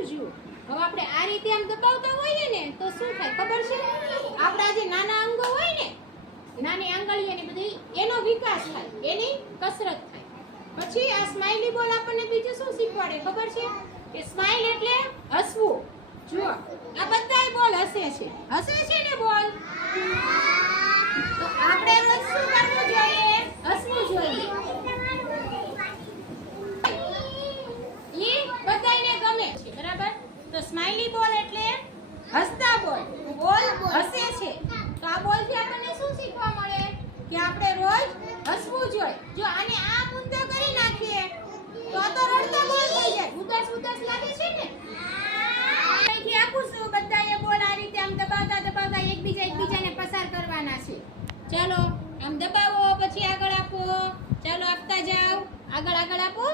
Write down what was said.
બરાબર જુઓ હવે આપણે આ રીતે આમ દબાવતા હોઈએ ને તો શું થાય ખબર છે આપણા જે નાના અંગો હોય ને નાની આંગળીઓ ને બધી એનો વિકાસ થાય એની કસરત થાય પછી આ સ્માઈલી બોલ આપણને બીજું શું શીખવાડે ખબર છે કે સ્માઈલ એટલે હસવું જુઓ આ બધાય બોલ હસે છે ને બોલ તો આપણે રોજ શું કરવું જોઈએ હસવું જોઈએ ઈ બધાયને ગમે છે બરાબર તો સ્માઈલી બોલ એટલે હસતા બોલ હસે છે તો આ બોલ થી આપણને શું શીખવા મળે કે આપણે રોજ હસવું જોઈએ જો આને આમ ઊંધો કરી નાખીએ તો આ તો રડતા બોલ થઈ જાય ઉદાસ લાગે છે ને અહીંથી આપું છું બધાએ બોલ આ રીતે આમ દબાવતા એકબીજાને પસાર કરવાના છે ચાલો આમ દબાવો પછી આગળ આપો ચાલો આપતા જાઓ આગળ આપો